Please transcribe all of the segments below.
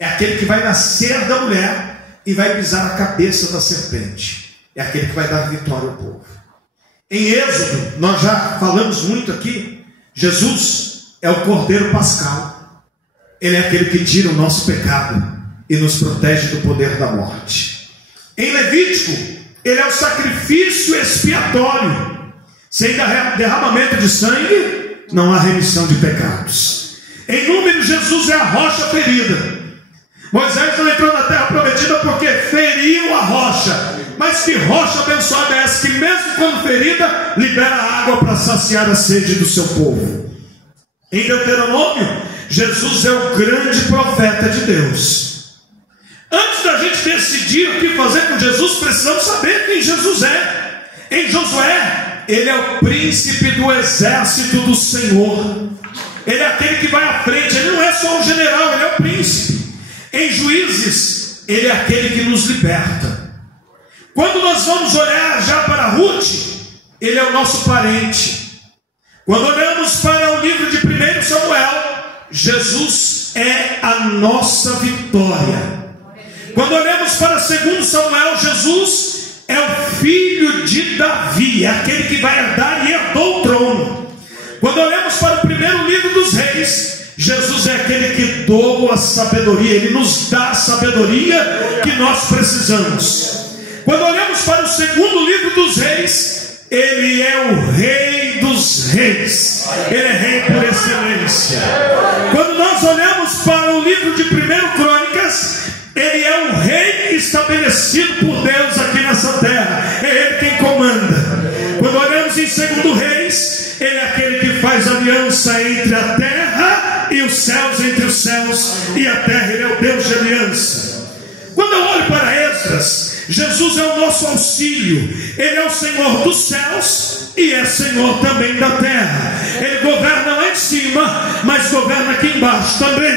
É aquele que vai nascer da mulher e vai pisar a cabeça da serpente. É aquele que vai dar vitória ao povo. Em Êxodo, nós já falamos muito aqui, Jesus é o Cordeiro Pascal. Ele é aquele que tira o nosso pecado e nos protege do poder da morte. Em Levítico, ele é o sacrifício expiatório. Sem derramamento de sangue, não há remissão de pecados. Em Números, Jesus é a rocha ferida. Moisés não entrou na terra prometida porque feriu a rocha. Mas que rocha abençoada é essa, que mesmo quando ferida, libera água para saciar a sede do seu povo. Em Deuteronômio, Jesus é o grande profeta de Deus. Antes da gente decidir o que fazer com Jesus, precisamos saber quem Jesus é. Em Josué, ele é o príncipe do exército do Senhor. Ele é aquele que vai à frente, ele não é só um general, ele é o príncipe. Em Juízes, ele é aquele que nos liberta. Quando nós vamos olhar já para Ruth, ele é o nosso parente. Quando olhamos para o livro de 1 Samuel, Jesus é a nossa vitória. Quando olhamos para 2 Samuel, Jesus é o filho de Davi, é aquele que vai herdar e herdou o trono. Quando olhamos para o primeiro livro dos reis, Jesus é aquele que doa a sabedoria, ele nos dá a sabedoria que nós precisamos. Quando olhamos para o segundo livro dos reis, ele é o rei dos reis, ele é rei por excelência. Quando nós olhamos para o livro de 1 Crônicas, ele é o rei estabelecido por Deus aqui nessa terra, é ele quem comanda. Quando olhamos em 2 Reis, ele é aquele que faz aliança entre a terra e os céus, entre os céus e a terra, ele é o Deus de aliança. Quando eu olho para Esdras, Jesus é o nosso auxílio, ele é o Senhor dos céus e é Senhor também da terra. Ele governa lá em cima, mas governa aqui embaixo também.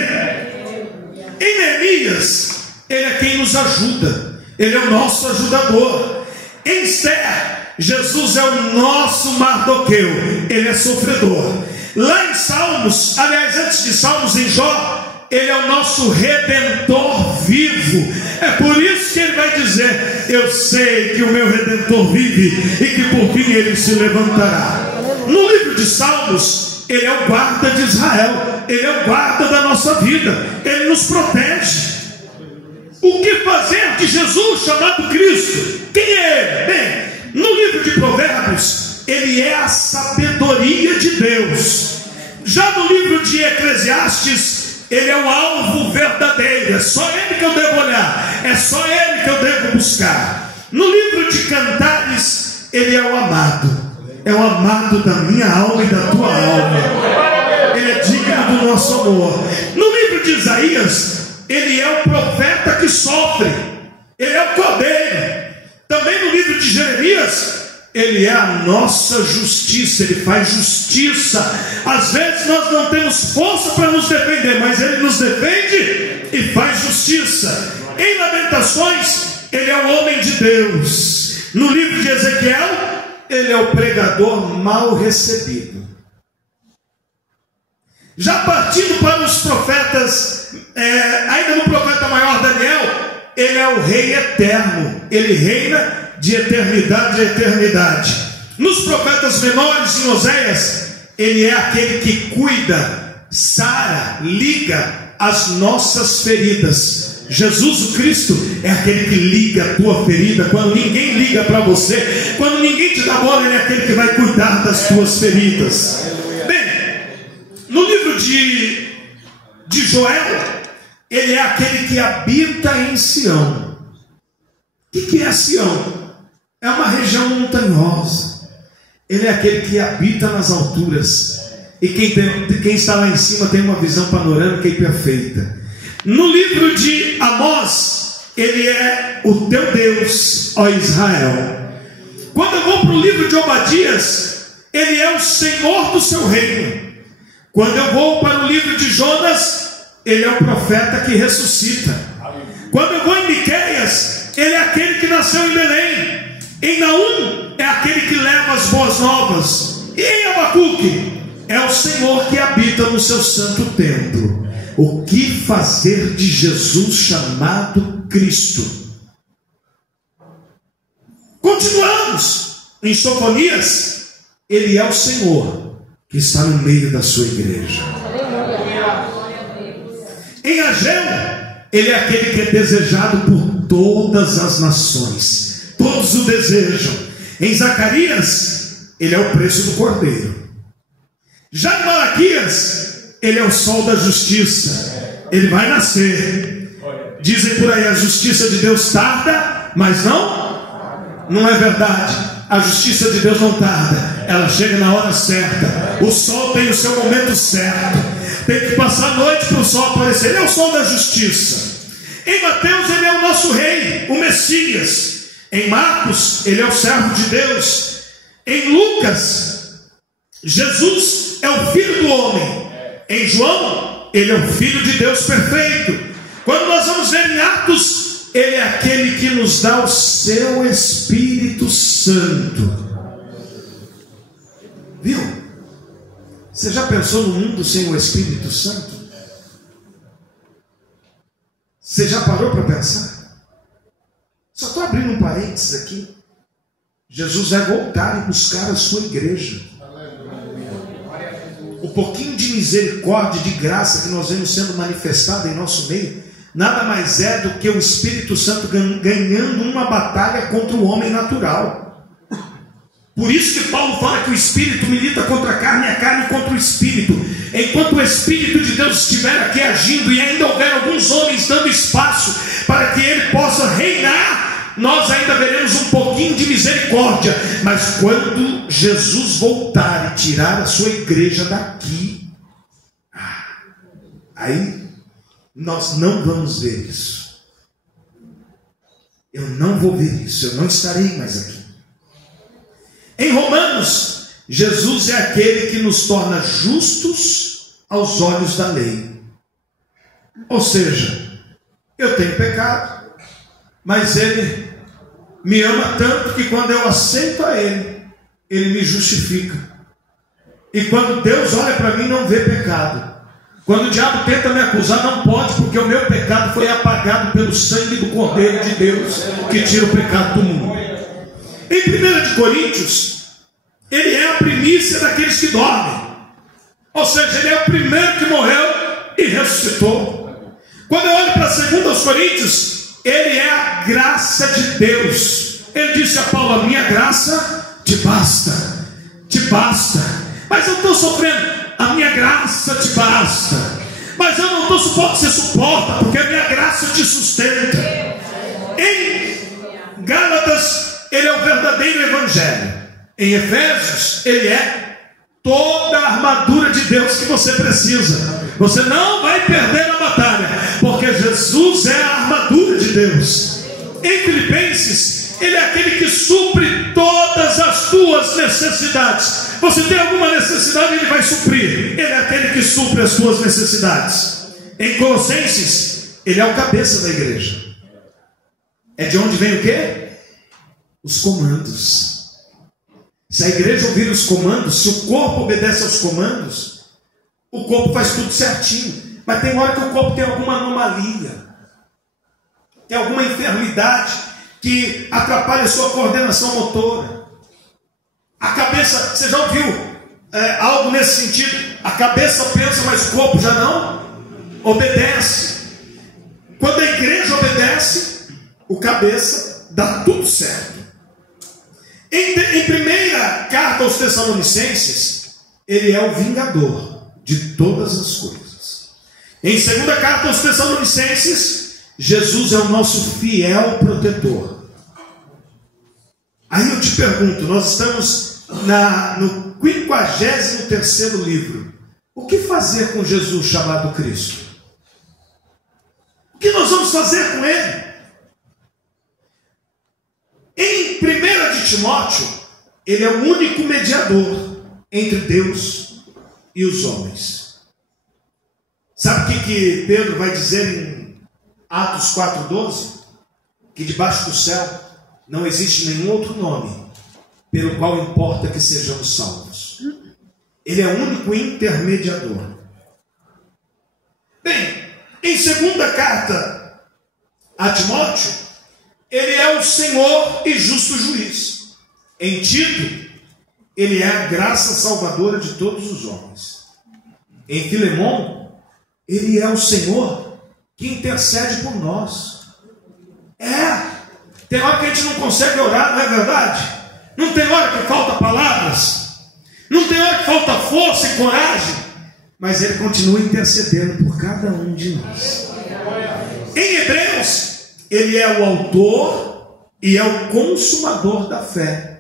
Em Neemias, ele é quem nos ajuda, ele é o nosso ajudador. Em Esther, Jesus é o nosso Mardoqueu, ele é sofredor. Lá em Salmos, aliás, antes de Salmos, em Jó, ele é o nosso Redentor vivo. É por isso que ele vai dizer: eu sei que o meu Redentor vive e que por fim ele se levantará. No livro de Salmos, ele é o guarda de Israel, ele é o guarda da nossa vida, ele nos protege. O que fazer de Jesus chamado Cristo? Quem é ele? Bem, no livro de Provérbios, ele é a sabedoria de Deus. Já no livro de Eclesiastes, ele é o alvo verdadeiro. É só ele que eu devo olhar, é só ele que eu devo buscar. No livro de Cantares, ele é o amado. É o amado da minha alma e da tua alma. Ele é digno do nosso amor. No livro de Isaías, ele é o profeta que sofre, ele é o cordeiro. Também no livro de Jeremias, ele é a nossa justiça, ele faz justiça. Às vezes nós não temos força para nos defender, mas ele nos defende e faz justiça. Em Lamentações, ele é o homem de Deus. No livro de Ezequiel, ele é o pregador mal recebido. Já partindo para os profetas, ainda no profeta maior Daniel, ele é o rei eterno, ele reina de eternidade a eternidade. Nos profetas menores, em Oséias, ele é aquele que cuida, sara, liga as nossas feridas. Jesus o Cristo é aquele que liga a tua ferida. Quando ninguém liga para você, quando ninguém te dá bola, ele é aquele que vai cuidar das tuas feridas. Bem, no livro de Joel, ele é aquele que habita em Sião. O que é Sião? É uma região montanhosa. Ele é aquele que habita nas alturas. E quem está lá em cima tem uma visão panorâmica e perfeita. No livro de Amós, ele é o teu Deus, ó Israel. Quando eu vou para o livro de Obadias, ele é o Senhor do seu reino. Quando eu vou para o livro de Jonas, ele é o profeta que ressuscita. Quando eu vou em Miqueias, ele é aquele que nasceu em Belém. Em Naum, é aquele que leva as boas novas. E em Abacuque, é o Senhor que habita no seu santo templo. O que fazer de Jesus chamado Cristo? Continuamos. Em Sofonias, ele é o Senhor que está no meio da sua igreja. Em Ageu, ele é aquele que é desejado por todas as nações. Todos o desejam. Em Zacarias, ele é o preço do cordeiro. Já em Malaquias, ele é o sol da justiça. Ele vai nascer. Dizem por aí, a justiça de Deus tarda, mas não é verdade. A justiça de Deus não tarda, ela chega na hora certa. O sol tem o seu momento certo. Tem que passar a noite para o sol aparecer. Ele é o sol da justiça. Em Mateus, ele é o nosso rei, o Messias. Em Marcos, ele é o servo de Deus. Em Lucas, Jesus é o filho do homem. Em João, ele é o filho de Deus perfeito. Quando nós vamos ver em Atos, ele é aquele que nos dá o seu Espírito Santo. Viu? Você já pensou no mundo sem o Espírito Santo? Você já parou para pensar? Só estou abrindo um parênteses aqui. Jesus vai voltar e buscar a sua igreja. O pouquinho de misericórdia e de graça que nós vemos sendo manifestado em nosso meio nada mais é do que o Espírito Santo ganhando uma batalha contra o homem natural. Por isso que Paulo fala que o Espírito milita contra a carne e a carne contra o Espírito. Enquanto o Espírito de Deus estiver aqui agindo e ainda houver alguns homens dando espaço para que ele possa reinar, nós ainda veremos um pouquinho de misericórdia. Mas quando Jesus voltar e tirar a sua igreja daqui, aí nós não vamos ver isso. Eu não vou ver isso, eu não estarei mais aqui. Em Romanos, Jesus é aquele que nos torna justos aos olhos da lei. Ou seja, eu tenho pecado, mas ele me ama tanto que quando eu aceito a ele, ele me justifica. E quando Deus olha para mim, não vê pecado. Quando o diabo tenta me acusar, não pode, porque o meu pecado foi apagado pelo sangue do Cordeiro de Deus, que tira o pecado do mundo. Em 1 Coríntios, ele é a primícia daqueles que dormem. Ou seja, ele é o primeiro que morreu e ressuscitou. Quando eu olho para 2 Coríntios, ele é a graça de Deus. Ele disse a Paulo: a minha graça te basta, te basta. Mas eu estou sofrendo. A minha graça te basta. Mas eu não estou suportando, você suporta, porque a minha graça te sustenta. Em Gálatas, ele é o verdadeiro evangelho. Em Efésios, ele é toda a armadura de Deus que você precisa. Você não vai perder a batalha, porque Jesus é a armadura de Deus. Em Filipenses, ele é aquele que supre todas as tuas necessidades. Você tem alguma necessidade, ele vai suprir. Ele é aquele que supre as tuas necessidades. Em Colossenses, ele é o cabeça da igreja. É de onde vem o quê? Os comandos. Se a igreja ouvir os comandos, se o corpo obedece aos comandos, o corpo faz tudo certinho. Mas tem hora que o corpo tem alguma anomalia, tem alguma enfermidade que atrapalha a sua coordenação motora. A cabeça, você já ouviu algo nesse sentido? A cabeça pensa, mas o corpo já não obedece. Quando a igreja obedece, o cabeça dá tudo certo. Em primeira carta aos Tessalonicenses, ele é o vingador de todas as coisas. Em segunda carta aos Tessalonicenses, Jesus é o nosso fiel protetor. Aí eu te pergunto, nós estamos no 53º livro. O que fazer com Jesus chamado Cristo? O que nós vamos fazer com ele? Em 1 de Timóteo, ele é o único mediador entre Deus e os homens. Sabe o que Pedro vai dizer em Atos 4,12? Que debaixo do céu não existe nenhum outro nome pelo qual importa que sejamos salvos. Ele é o único intermediador. Bem, em segunda carta a Timóteo, ele é o Senhor e justo juiz. Em Tito, ele é a graça salvadora de todos os homens. Em Filemon, ele é o Senhor que intercede por nós. Tem hora que a gente não consegue orar, não é verdade? Não tem hora que falta palavras, não tem hora que falta força e coragem, mas ele continua intercedendo por cada um de nós. Em Hebreus, ele é o autor e é o consumador da fé.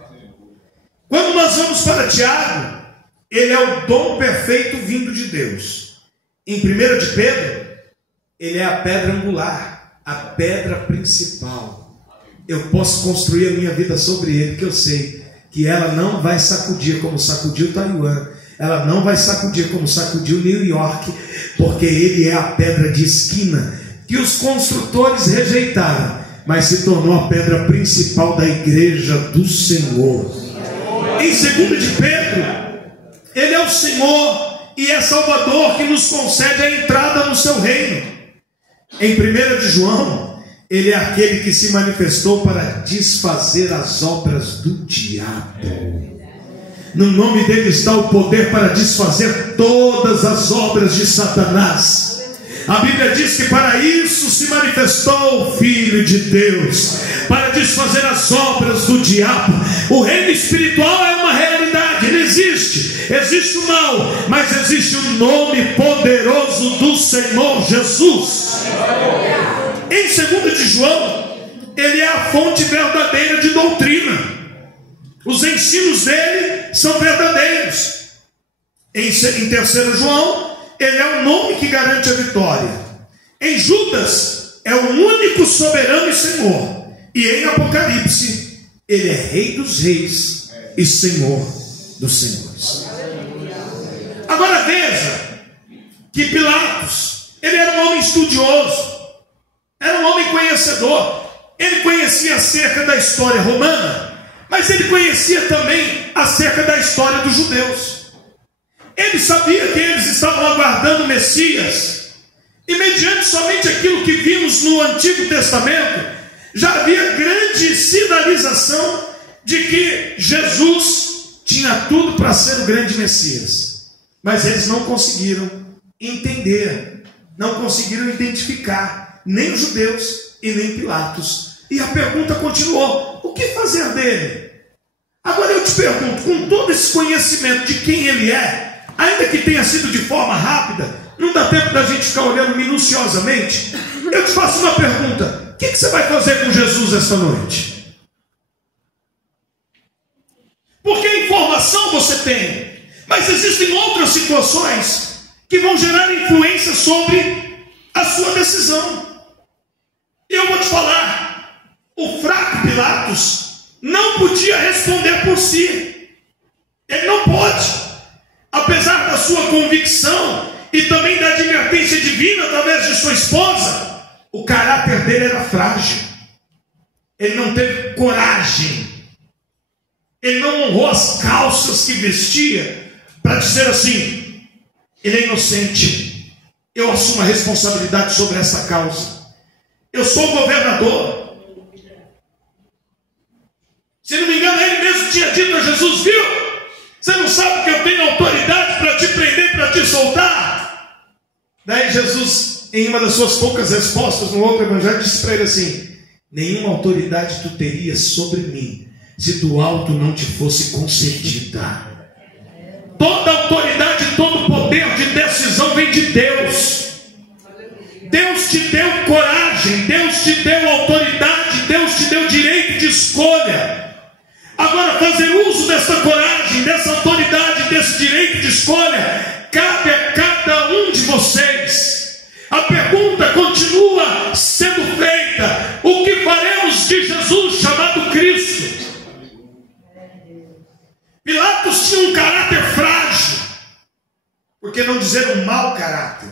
Quando nós vamos para Tiago, ele é o dom perfeito vindo de Deus. Em 1 de Pedro, ele é a pedra angular, a pedra principal. Eu posso construir a minha vida sobre ele, que eu sei que ela não vai sacudir como sacudiu Taiwan, ela não vai sacudir como sacudiu New York, porque ele é a pedra de esquina que os construtores rejeitaram, mas se tornou a pedra principal da igreja do Senhor. Em 2 de Pedro, ele é o Senhor e é Salvador que nos concede a entrada no seu reino. Em 1 de João, ele é aquele que se manifestou para desfazer as obras do diabo. No nome dele está o poder para desfazer todas as obras de Satanás. A Bíblia diz que para isso se manifestou o Filho de Deus, para desfazer as obras do diabo. O reino espiritual é uma realidade, ele existe. Existe o mal, mas existe o nome poderoso do Senhor Jesus. Em 2 de João, ele é a fonte verdadeira de doutrina. Os ensinos dele são verdadeiros. Em 3 João, ele é o nome que garante a vitória. Em Judas, é o único soberano e Senhor. E em Apocalipse, ele é Rei dos Reis e Senhor dos Senhores. Agora veja que Pilatos, ele era um homem estudioso, era um homem conhecedor. Ele conhecia acerca da história romana, mas ele conhecia também acerca da história dos judeus. Ele sabia que eles estavam aguardando o Messias, e mediante somente aquilo que vimos no Antigo Testamento, já havia grande sinalização de que Jesus tinha tudo para ser o grande Messias. Mas eles não conseguiram entender, não conseguiram identificar, nem os judeus e nem Pilatos. E a pergunta continuou: o que fazer dele? Agora eu te pergunto, com todo esse conhecimento de quem ele é, ainda que tenha sido de forma rápida, não dá tempo da gente ficar olhando minuciosamente. Eu te faço uma pergunta: o que você vai fazer com Jesus esta noite? Porque informação você tem, mas existem outras situações que vão gerar influência sobre a sua decisão. E eu vou te falar, o fraco Pilatos não podia responder por si. Ele não pode. Apesar da sua convicção e também da advertência divina através de sua esposa, o caráter dele era frágil. Ele não teve coragem. Ele não honrou as calças que vestia para dizer assim: ele é inocente, eu assumo a responsabilidade sobre essa causa. Eu sou o governador. Se não me engano, ele mesmo tinha dito a Jesus: viu, você não sabe que eu tenho autoridade para te prender, para te soltar? Daí Jesus, em uma das suas poucas respostas no outro evangelho, disse para ele assim: nenhuma autoridade tu terias sobre mim se do alto não te fosse concedida. Toda autoridade, todo poder de decisão vem de Deus. Deus te deu coragem, Deus te deu autoridade, Deus te deu direito de escolha. Agora, fazer uso dessa coragem, dessa autoridade, desse direito de escolha, cabe a cada um de vocês. A pergunta continua sendo feita: o que faremos de Jesus chamado Cristo? Pilatos tinha um caráter frágil, por que não dizer um mau caráter?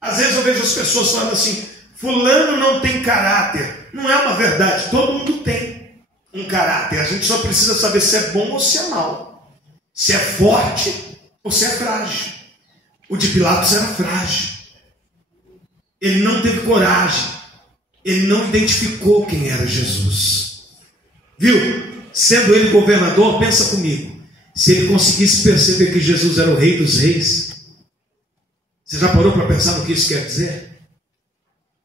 Às vezes eu vejo as pessoas falando assim: fulano não tem caráter. Não é uma verdade, todo mundo tem um caráter. A gente só precisa saber se é bom ou se é mau, se é forte ou se é frágil. O de Pilatos era frágil. ele não teve coragem, ele não identificou quem era Jesus. Viu? Sendo ele governador, pensa comigo, se ele conseguisse perceber que Jesus era o Rei dos Reis, você já parou para pensar no que isso quer dizer?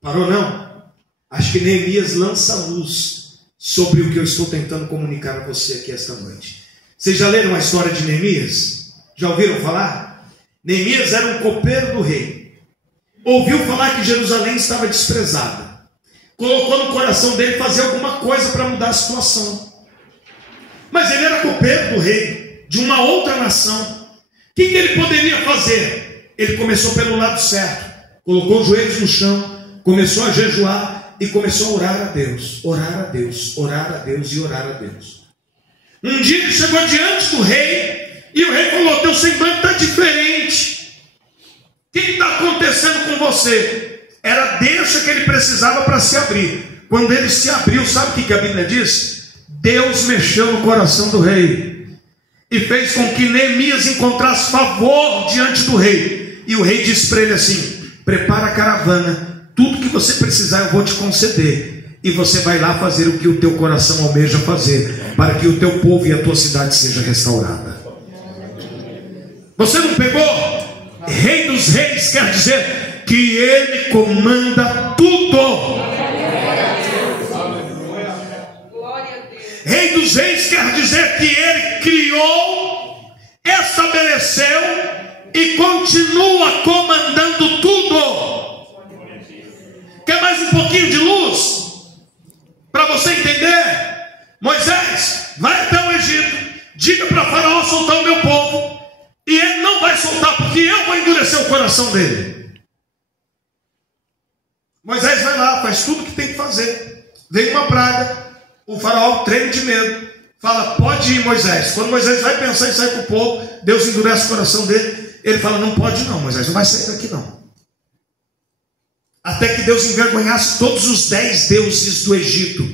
Parou não? Acho que Neemias lança luz sobre o que eu estou tentando comunicar a você aqui esta noite. Vocês já leram a história de Neemias? Já ouviram falar? Neemias era um copeiro do rei. Ouviu falar que Jerusalém estava desprezada. Colocou no coração dele fazer alguma coisa para mudar a situação. Mas ele era copeiro do rei, de uma outra nação. O que ele poderia fazer? Ele começou pelo lado certo. Colocou os joelhos no chão, começou a jejuar e começou a orar a Deus. Orar a Deus, orar a Deus e orar a Deus. Um dia ele chegou diante do rei e o rei falou: teu semblante está diferente. O que está acontecendo com você? Era a deixa que ele precisava para se abrir. Quando ele se abriu, sabe o que a Bíblia diz? Deus mexeu no coração do rei e fez com que Neemias encontrasse favor diante do rei. E o rei disse para ele assim: prepara a caravana, tudo que você precisar eu vou te conceder, e você vai lá fazer o que o teu coração almeja fazer, para que o teu povo e a tua cidade seja restaurada. Você não pegou? Rei dos reis quer dizer que ele comanda tudo. Rei dos reis quer dizer que ele criou, estabeleceu e continua comandando tudo. Quer mais um pouquinho de luz? Para você entender? Moisés, vai até o Egito, diga para Faraó soltar o meu povo, e ele não vai soltar, porque eu vou endurecer o coração dele. Moisés vai lá, faz tudo o que tem que fazer. Vem uma praga, o Faraó treme de medo, fala: pode ir, Moisés. Quando Moisés vai pensar em sair com o povo, Deus endurece o coração dele. Ele fala: não pode não, Moisés, não vai sair daqui não. Até que Deus envergonhasse todos os 10 deuses do Egito.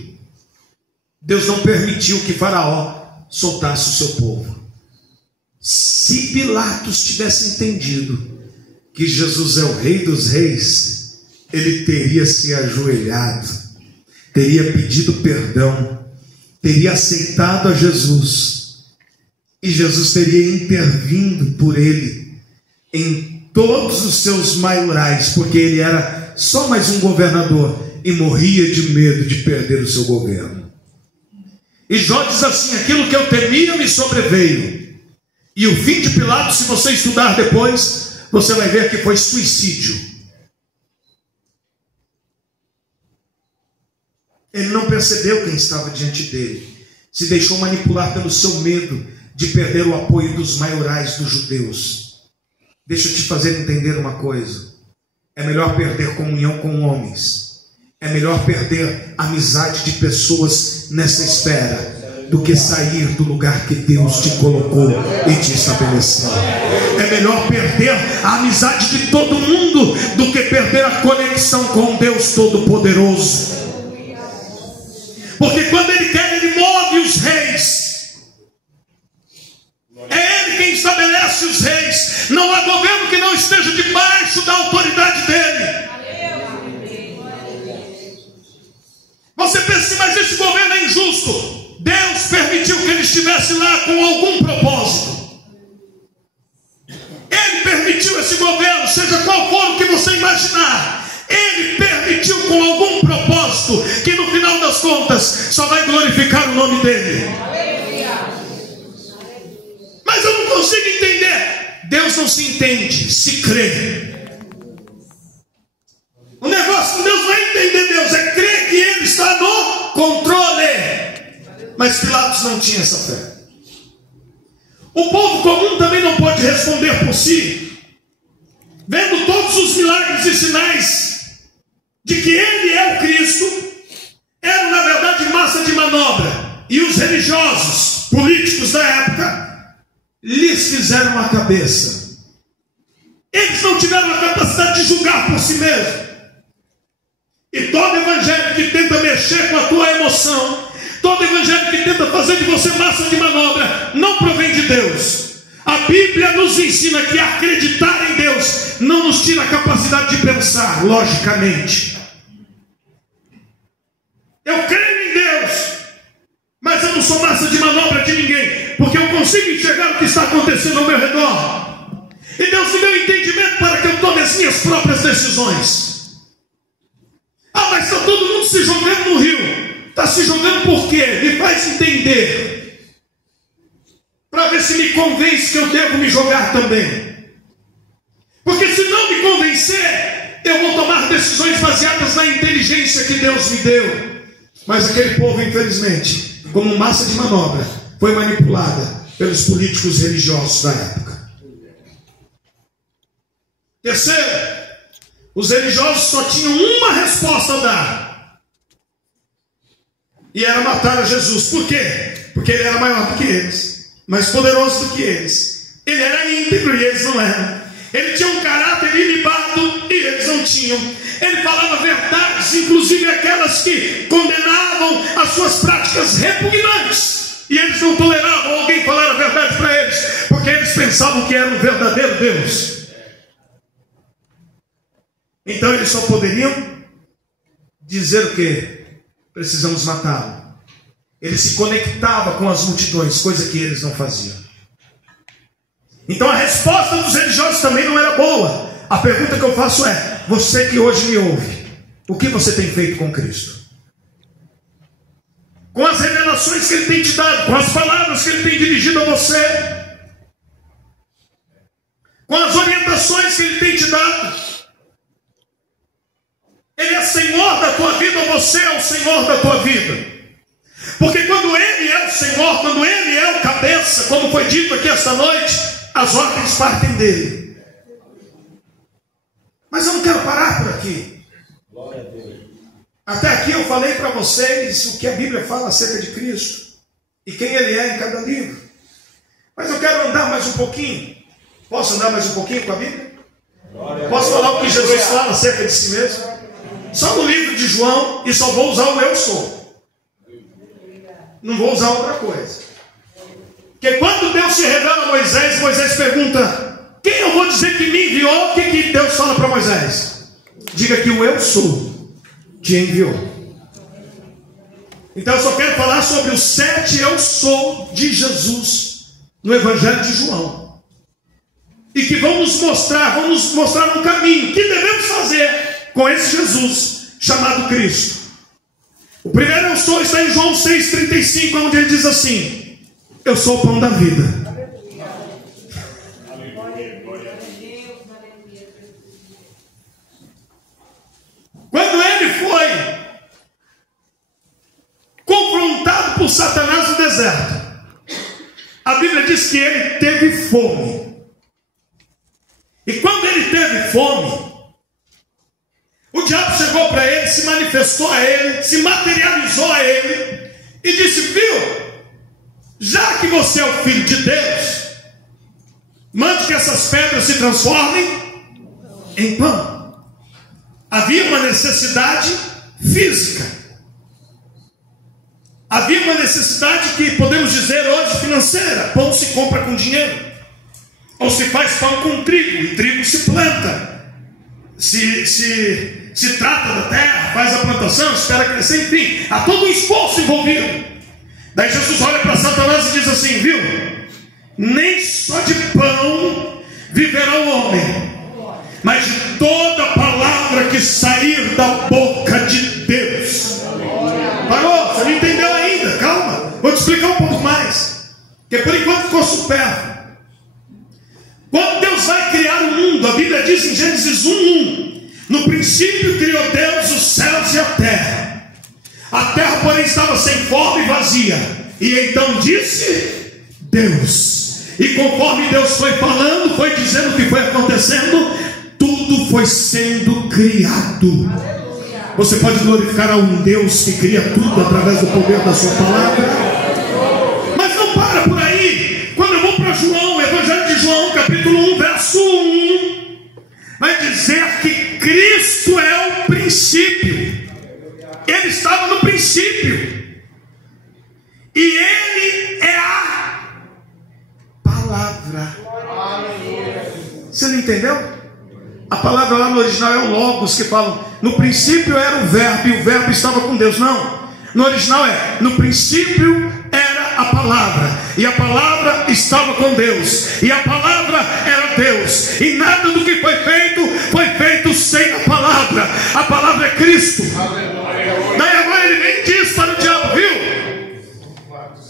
Deus não permitiu que Faraó soltasse o seu povo. Se Pilatos tivesse entendido que Jesus é o Rei dos Reis, ele teria se ajoelhado, teria pedido perdão, teria aceitado a Jesus, e Jesus teria intervindo por ele em todos os seus maiorais, porque ele era só mais um governador e morria de medo de perder o seu governo. E Jó diz assim: aquilo que eu temia me sobreveio. E o fim de Pilatos, se você estudar depois, você vai ver que foi suicídio. Ele não percebeu quem estava diante dele, se deixou manipular pelo seu medo de perder o apoio dos maiorais dos judeus. Deixa eu te fazer entender uma coisa: é melhor perder comunhão com homens, é melhor perder amizade de pessoas nessa esfera, do que sair do lugar que Deus te colocou e te estabeleceu. É melhor perder a amizade de todo mundo do que perder a conexão com Deus Todo-Poderoso. Porque quando Ele quer, Ele move os reis. É Ele quem estabelece os reis. Não há governo que não esteja debaixo da autoridade dEle. Você pensa: mas esse governo é injusto. Deus permitiu que ele estivesse lá com algum propósito. Ele permitiu esse governo, seja qual for o que você imaginar. Ele permitiu com algum propósito, que no final das contas só vai glorificar o nome dele. Mas eu não consigo entender. Deus não se entende, se crê. O negócio que Deus não é entender Deus, é crer que Ele está no controle. Mas Pilatos não tinha essa fé. O povo comum também não pode responder por si, vendo todos os milagres e sinais de que Ele é o Cristo. Eram na verdade massa de manobra, e os religiosos, políticos da época, lhes fizeram a cabeça. Eles não tiveram a capacidade de julgar por si mesmos. E todo evangelho que tenta mexer com a tua emoção, todo evangelho que tenta fazer de você massa de manobra, não provém de Deus. A Bíblia nos ensina que acreditar em Deus não nos tira a capacidade de pensar logicamente. Eu creio em Deus, mas eu não sou massa de manobra de ninguém, porque eu consigo enxergar o que está acontecendo ao meu redor. E Deus me deu entendimento para que eu tome as minhas próprias decisões. Ah, mas está todo mundo se jogando no rio. Está se jogando por quê? Me faz entender, para ver se me convence que eu devo me jogar também. Porque se não me convencer, eu vou tomar decisões baseadas na inteligência que Deus me deu. Mas aquele povo, infelizmente, como massa de manobra, foi manipulada pelos políticos religiosos da época. Terceiro, os religiosos só tinham uma resposta a dar, e era matar a Jesus. Por quê? Porque ele era maior do que eles, mais poderoso do que eles. Ele era íntegro e eles não eram. Ele tinha um caráter ilibado e eles não tinham. Ele falava verdades, inclusive aquelas que condenavam as suas práticas repugnantes, e eles não toleravam alguém falar a verdade para eles, porque eles pensavam que era um verdadeiro Deus. Então eles só poderiam dizer o quê? Precisamos matá-lo. Ele se conectava com as multidões, coisa que eles não faziam. Então a resposta dos religiosos também não era boa. A pergunta que eu faço é: você que hoje me ouve, o que você tem feito com Cristo? Com as revelações que Ele tem te dado, com as palavras que Ele tem dirigido a você, com as orientações que Ele tem te dado. Ele é Senhor da tua vida ou você é o Senhor da tua vida? Porque quando Ele é o Senhor, quando Ele é o cabeça, como foi dito aqui esta noite, as ordens partem dele. Mas eu não quero parar por aqui. Glória a Deus. Até aqui eu falei para vocês o que a Bíblia fala acerca de Cristo e quem Ele é em cada livro. Mas eu quero andar mais um pouquinho. Posso andar mais um pouquinho com a Bíblia? Posso falar o que Jesus fala acerca de si mesmo? Só no livro de João, e só vou usar o eu sou. Não vou usar outra coisa. Porque quando Deus se revela a Moisés, Moisés pergunta: quem eu vou dizer que me enviou? O que Deus fala para Moisés? Diga que o eu sou te enviou. Então eu só quero falar sobre os 7 eu sou de Jesus no Evangelho de João, e que vão nos mostrar um caminho que devemos fazer com esse Jesus chamado Cristo. O primeiro eu sou está em João 6,35, onde ele diz assim: eu sou o pão da vida. Quando ele foi confrontado por Satanás no deserto, a Bíblia diz que ele teve fome. E quando ele teve fome, o diabo chegou para ele, se manifestou a ele, se materializou a ele e disse: viu, já que você é o Filho de Deus, mande que essas pedras se transformem em pão. Havia uma necessidade física. Havia uma necessidade que podemos dizer hoje financeira. Pão se compra com dinheiro. Ou se faz pão com trigo, e trigo se planta. Se trata da terra, faz a plantação, espera crescer, enfim, há todo um esforço envolvido. Daí Jesus olha para Satanás e diz assim: viu, nem só de pão viverá o homem, mas de toda palavra que sair da boca de Deus. Parou? Você não entendeu ainda? Calma, vou te explicar um pouco mais, porque por enquanto ficou supérfluo. Quando Deus vai criar o mundo, a Bíblia diz em Gênesis 1:1: no princípio criou Deus os céus e a terra. A terra, porém, estava sem forma e vazia. E então disse Deus. E conforme Deus foi falando, foi dizendo o que foi acontecendo, tudo foi sendo criado. Você pode glorificar a um Deus que cria tudo através do poder da sua palavra? Mas não para por aí. Quando eu vou para João, Evangelho de João, capítulo 1, verso 1, vai dizer que Cristo é o princípio. Ele estava no princípio. E Ele é a palavra. palavra. Você não entendeu? A palavra lá no original é o logos, que falam, no princípio era o verbo, e o verbo estava com Deus. Não, no original é, no princípio era a palavra, e a palavra estava com Deus, e a palavra era Deus, e nada do que foi feito sem a palavra. A palavra é Cristo. Daí agora ele nem diz para o diabo, viu?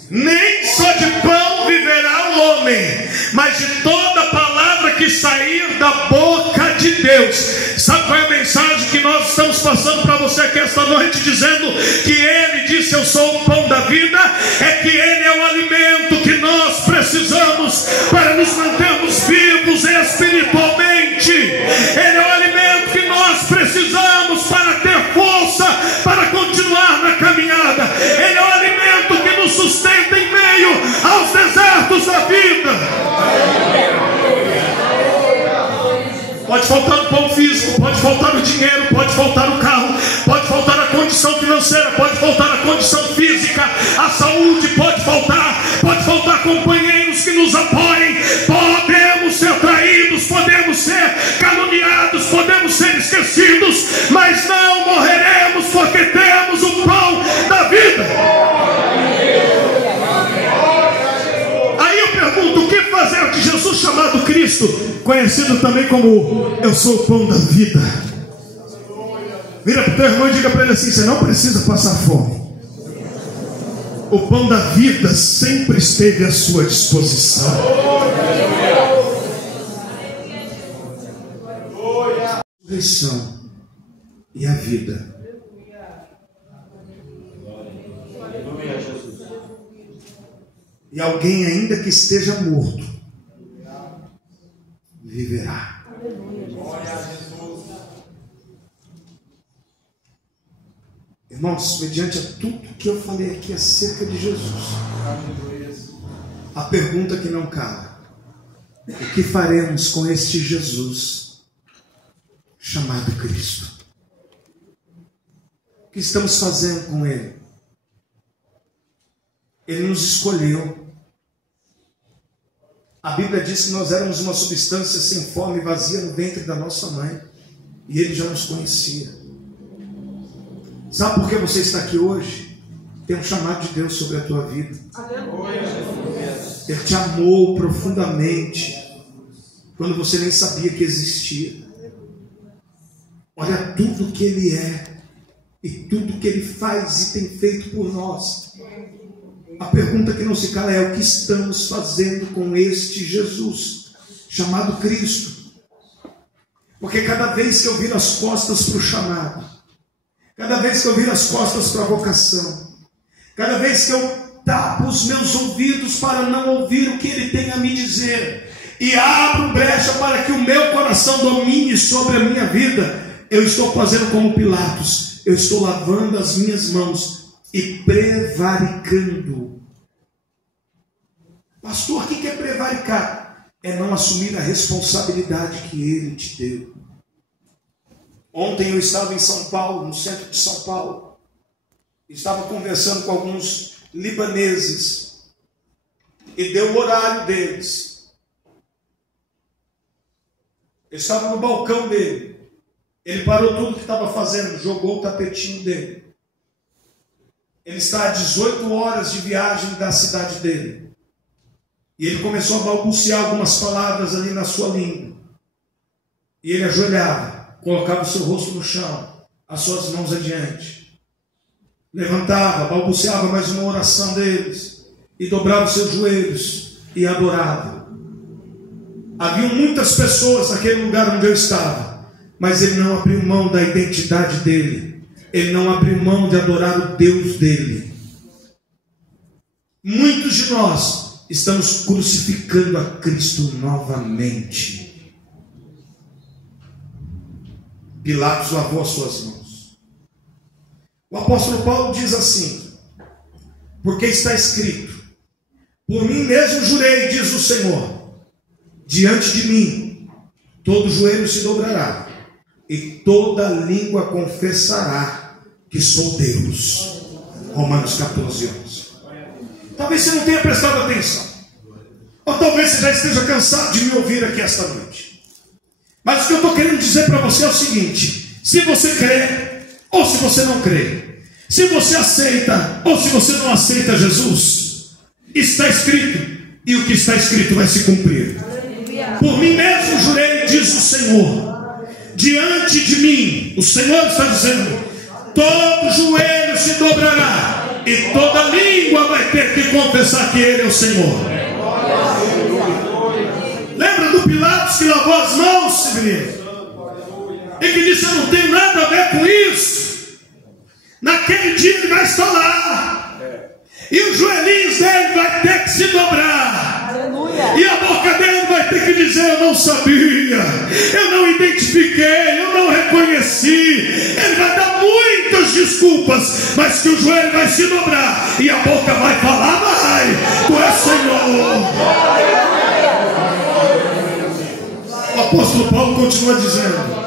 Nem só de pão viverá o homem, mas de toda palavra que sair da boca de Deus. Sabe qual é a mensagem que nós estamos passando para você aqui esta noite, dizendo que Ele disse, eu sou o pão da vida? É que Ele é o alimento que nós precisamos para nos mantermos vivos espiritualmente. Ele é o alimento que nós precisamos para ter força, para continuar na caminhada. Ele é o alimento que nos sustenta em meio aos desertos da vida. Pode faltar o pão físico, pode faltar o dinheiro, pode faltar o carro, pode faltar a condição financeira, pode faltar a condição física, a saúde pode faltar companheiros que nos apoiem, podemos ser traídos, podemos ser caluniados, podemos ser esquecidos, mas não morreremos porque temos o pão da vida. Aí eu pergunto, o que fazer de Jesus chamado Cristo, conhecido também como eu sou o pão da vida? Vira para o teu irmão e diga para ele assim, você não precisa passar fome. O pão da vida sempre esteve à sua disposição. A ressurreição e a vida. E alguém ainda que esteja morto viverá. Irmãos, mediante a tudo que eu falei aqui acerca de Jesus, a pergunta que não cala: o que faremos com este Jesus chamado Cristo? O que estamos fazendo com Ele? Ele nos escolheu. A Bíblia diz que nós éramos uma substância sem forma e vazia no ventre da nossa mãe, e Ele já nos conhecia. Sabe por que você está aqui hoje? Tem um chamado de Deus sobre a tua vida. Ele te amou profundamente quando você nem sabia que existia. Olha tudo que Ele é e tudo que Ele faz e tem feito por nós. A pergunta que não se cala é: o que estamos fazendo com este Jesus chamado Cristo? Porque cada vez que eu viro as costas para o chamado, cada vez que eu viro as costas para a vocação, cada vez que eu tapo os meus ouvidos para não ouvir o que Ele tem a me dizer, e abro brecha para que o meu coração domine sobre a minha vida, eu estou fazendo como Pilatos, eu estou lavando as minhas mãos e prevaricando. Pastor, o que é prevaricar? É não assumir a responsabilidade que Ele te deu. Ontem eu estava em São Paulo, no centro de São Paulo. Estava conversando com alguns libaneses. E deu o horário deles. Eu estava no balcão dele. Ele parou tudo que estava fazendo, jogou o tapetinho dele. Ele está a 18 horas de viagem da cidade dele. E ele começou a balbuciar algumas palavras ali na sua língua. E ele ajoelhava, colocava o seu rosto no chão, as suas mãos adiante. Levantava, balbuciava mais uma oração deles. E dobrava os seus joelhos e adorava. Havia muitas pessoas naquele lugar onde eu estava, mas ele não abriu mão da identidade dele. Ele não abriu mão de adorar o Deus dele. Muitos de nós estamos crucificando a Cristo novamente. Pilatos lavou as suas mãos. O apóstolo Paulo diz assim: porque está escrito, por mim mesmo jurei, diz o Senhor, diante de mim todo joelho se dobrará e toda língua confessará que sou Deus. Romanos 14, 11. Talvez você não tenha prestado atenção. Ou talvez você já esteja cansado de me ouvir aqui esta noite. Mas o que eu estou querendo dizer para você é o seguinte: se você crê, ou se você não crê, se você aceita, ou se você não aceita Jesus, está escrito, e o que está escrito vai se cumprir. Por mim mesmo jurei, diz o Senhor, diante de mim, o Senhor está dizendo, todo joelho se dobrará, e toda língua vai ter que confessar que Ele é o Senhor. Lembra do Pilatos que lavou as mãos, Severino? E que disse, eu não tenho nada a ver com isso. Naquele dia ele vai estar lá, e os joelhinhos dele vai ter que se dobrar. Aleluia. E a boca dele vai ter que dizer, eu não sabia, eu não identifiquei, eu não reconheci. Ele vai dar muitas desculpas, mas que o joelho vai se dobrar e a boca vai falar, vai, tu és Senhor. O apóstolo Paulo continua dizendo,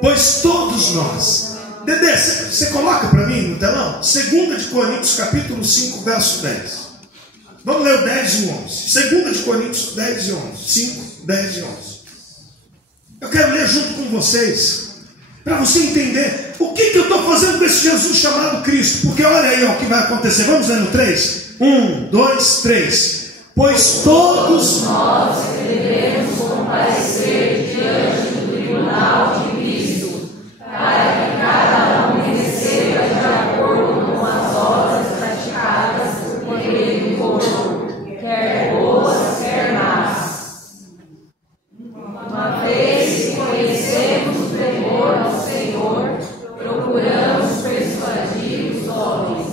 pois todos nós, Dedê, você coloca para mim no telão? 2 de Coríntios capítulo 5, verso 10. Vamos ler o 10 e o 11. 2 de Coríntios 10 e 11. 5, 10 e 11. Eu quero ler junto com vocês, para você entender o que eu estou fazendo com esse Jesus chamado Cristo. Porque olha aí ó, o que vai acontecer. Vamos ler no 3? 1, 2, 3. Pois todos nós devemos comparecer diante do tribunal de Cristo, para que cada um receba de acordo com as obras praticadas por ele no corpo, quer boas, quer más. Uma vez que conhecemos o temor ao Senhor, procuramos persuadir os homens.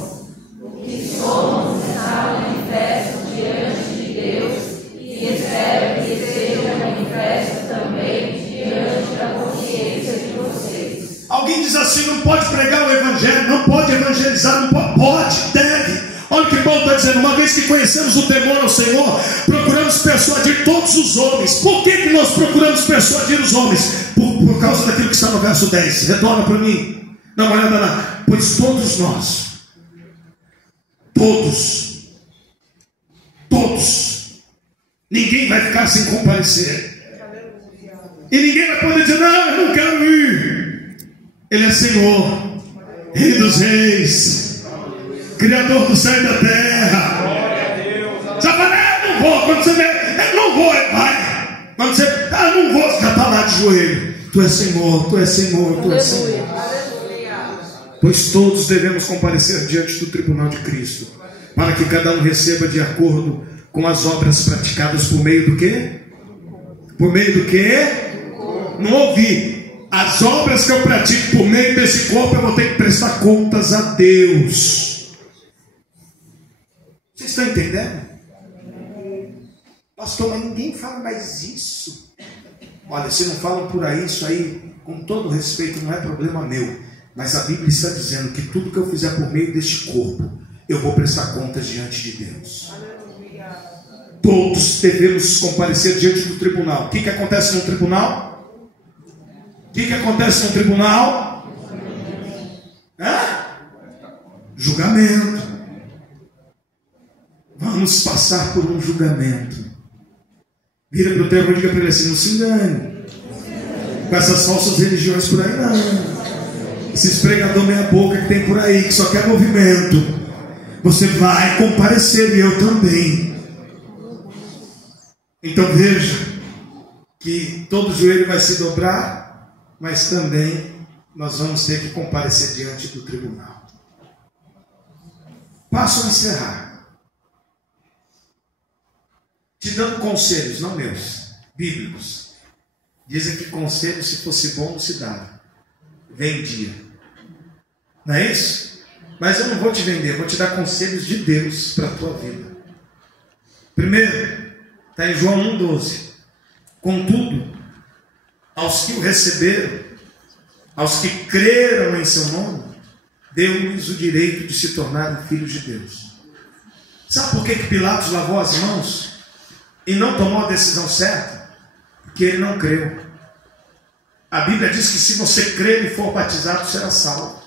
O que somos está manifesto diante de Deus, e espero que seja manifesto também diante da consciência de vocês. Alguém diz assim, não pode pregar o evangelho, não pode evangelizar, não pode, pode, deve. Olha o que Paulo está dizendo, uma vez que conhecemos o temor ao Senhor, procuramos persuadir todos os homens. Por que nós procuramos persuadir os homens? Por causa daquilo que está no verso 10. Retorna para mim, dá uma olhada lá. Pois todos nós, todos, ninguém vai ficar sem comparecer. E ninguém vai poder dizer, não, eu não quero ir. Ele é Senhor, Rei dos Reis, Criador do céu e da terra. Você fala, não vou. Quando você vê, eu não vou, vai. Quando você, não vou, já está lá de joelho. Tu és Senhor, tu és Senhor, tu és Senhor. Pois todos devemos comparecer diante do tribunal de Cristo, para que cada um receba de acordo com as obras praticadas por meio do quê? Por meio do quê? Não ouvi. As obras que eu pratico por meio desse corpo, eu vou ter que prestar contas a Deus. Vocês estão entendendo? Pastor, mas ninguém fala mais isso. Olha, se não falam por aí, isso aí, com todo respeito, não é problema meu. Mas a Bíblia está dizendo que tudo que eu fizer por meio deste corpo, eu vou prestar contas diante de Deus. Todos devemos comparecer diante do tribunal. O que acontece no tribunal? O que acontece no tribunal? Julgamento. Vamos passar por um julgamento. Vira para o teu irmão e diga para ele assim, não se engane com essas falsas religiões por aí não. Esses pregadores meia boca que tem por aí, que só quer movimento. Você vai comparecer e eu também. Então veja que todo joelho vai se dobrar, mas também nós vamos ter que comparecer diante do tribunal. Passo a encerrar, te dando conselhos, não meus, bíblicos. Dizem que conselho, se fosse bom, não se dava, vendia. Não é isso? Mas eu não vou te vender, vou te dar conselhos de Deus para a tua vida. Primeiro, está em João 1,12. Contudo, aos que o receberam, aos que creram em seu nome, deu-lhes o direito de se tornarem filhos de Deus. Sabe por que Pilatos lavou as mãos e não tomou a decisão certa? Porque ele não creu. A Bíblia diz que se você crer e for batizado, será salvo.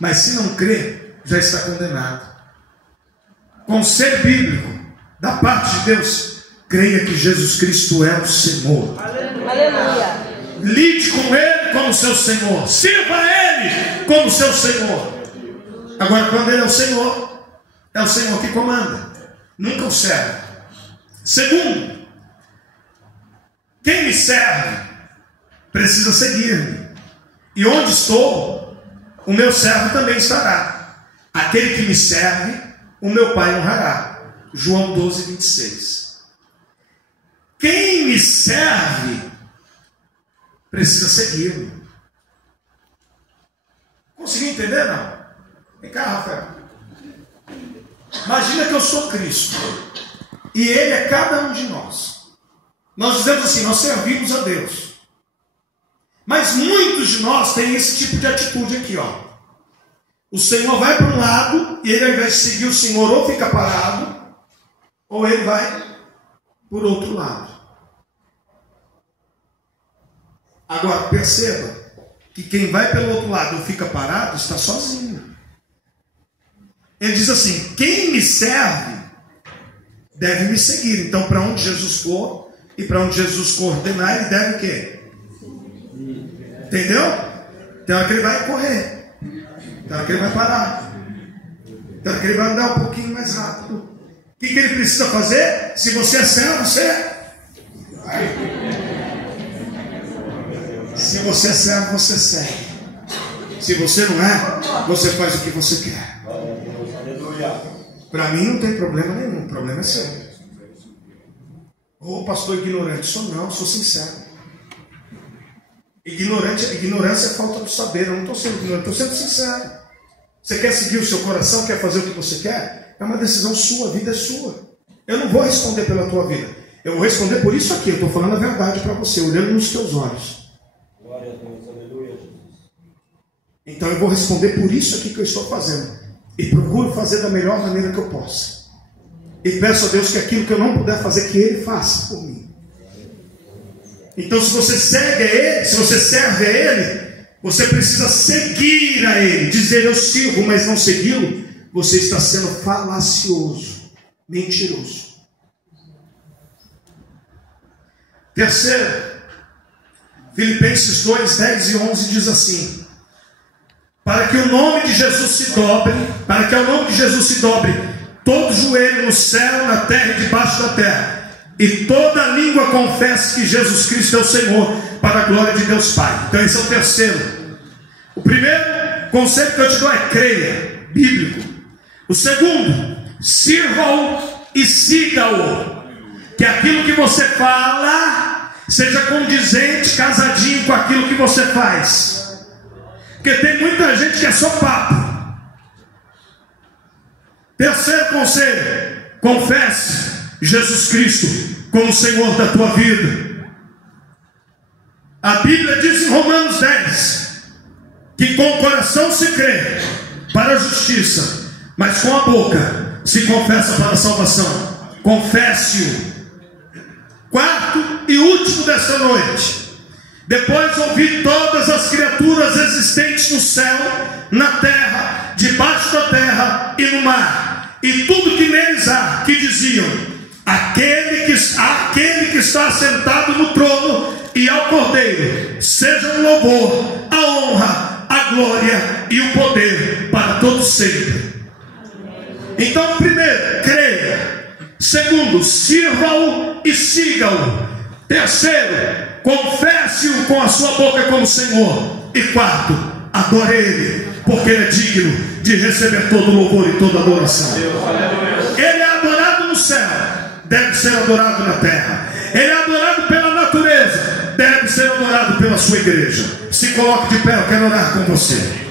Mas se não crer, já está condenado. conselho bíblico da parte de Deus, creia que Jesus Cristo é o Senhor. Aleluia. Lide com Ele como seu Senhor. Sirva a Ele como seu Senhor. Agora, quando Ele é o Senhor que comanda, nunca o serve. Segundo, quem me serve precisa seguir-me. E onde estou, o meu servo também estará. Aquele que me serve, o meu Pai honrará. João 12, 26. Quem me serve precisa seguir-me. Conseguiu entender, não? Vem cá, Rafael. Imagina que eu sou Cristo e Ele é cada um de nós. Nós dizemos assim, nós servimos a Deus. Mas muitos de nós têm esse tipo de atitude aqui, ó. O Senhor vai para um lado e Ele, ao invés de seguir o Senhor, ou fica parado, ou Ele vai por outro lado. Agora, perceba que quem vai pelo outro lado ou fica parado, está sozinho. Ele diz assim, quem me serve deve me seguir. Então, para onde Jesus for e para onde Jesus coordenar, ele deve o quê? Entendeu? Tem hora que ele vai correr, tem hora que ele vai parar, tem hora que ele vai andar um pouquinho mais rápido. O que ele precisa fazer? Se você é servo, você Se você é servo, você segue. Se você não é, você faz o que você quer. Para mim não tem problema nenhum, o problema é seu. Ô pastor ignorante, sou sincero. Ignorância é falta de saber. Eu não estou sendo ignorante, estou sendo sincero. Você quer seguir o seu coração, quer fazer o que você quer? É uma decisão sua, a vida é sua. Eu não vou responder pela tua vida. Eu vou responder por isso aqui. Eu estou falando a verdade para você, olhando nos teus olhos. Glória a Deus, aleluia, Jesus. Então eu vou responder por isso aqui que eu estou fazendo. E procuro fazer da melhor maneira que eu possa. E peço a Deus que aquilo que eu não puder fazer, que Ele faça por mim. Então se você segue a Ele, se você serve a Ele, você precisa seguir a Ele. Dizer eu sirvo, mas não segui-lo, você está sendo falacioso, mentiroso. Terceiro, Filipenses 2, 10 e 11 diz assim: para que o nome de Jesus se dobre, para que ao nome de Jesus se dobre todo joelho no céu, na terra e debaixo da terra, e toda língua confesse que Jesus Cristo é o Senhor, para a glória de Deus Pai. Então esse é o terceiro. O primeiro conceito que eu te dou é creia, bíblico. O segundo, sirva-o e siga-o. Que aquilo que você fala seja condizente, casadinho com aquilo que você faz. Porque tem muita gente que é só papo. Terceiro conselho, confesse Jesus Cristo como Senhor da tua vida. A Bíblia diz em Romanos 10 que com o coração se crê para a justiça, mas com a boca se confessa para a salvação. Confesse-o. Quarto e último desta noite: depois ouvi todas as criaturas existentes no céu, na terra, debaixo da terra e no mar, e tudo que neles há, que diziam: aquele que está assentado no trono e ao Cordeiro, seja o louvor, a honra, a glória e o poder para todos sempre. Então, primeiro, creia. Segundo, sirva-o e siga-o. Terceiro, confesse-o com a sua boca como Senhor. E quarto, adore Ele, porque Ele é digno de receber todo louvor e toda adoração. Ele é adorado no céu, deve ser adorado na terra. Ele é adorado pela natureza, deve ser adorado pela sua igreja. Se coloque de pé, eu quero orar com você.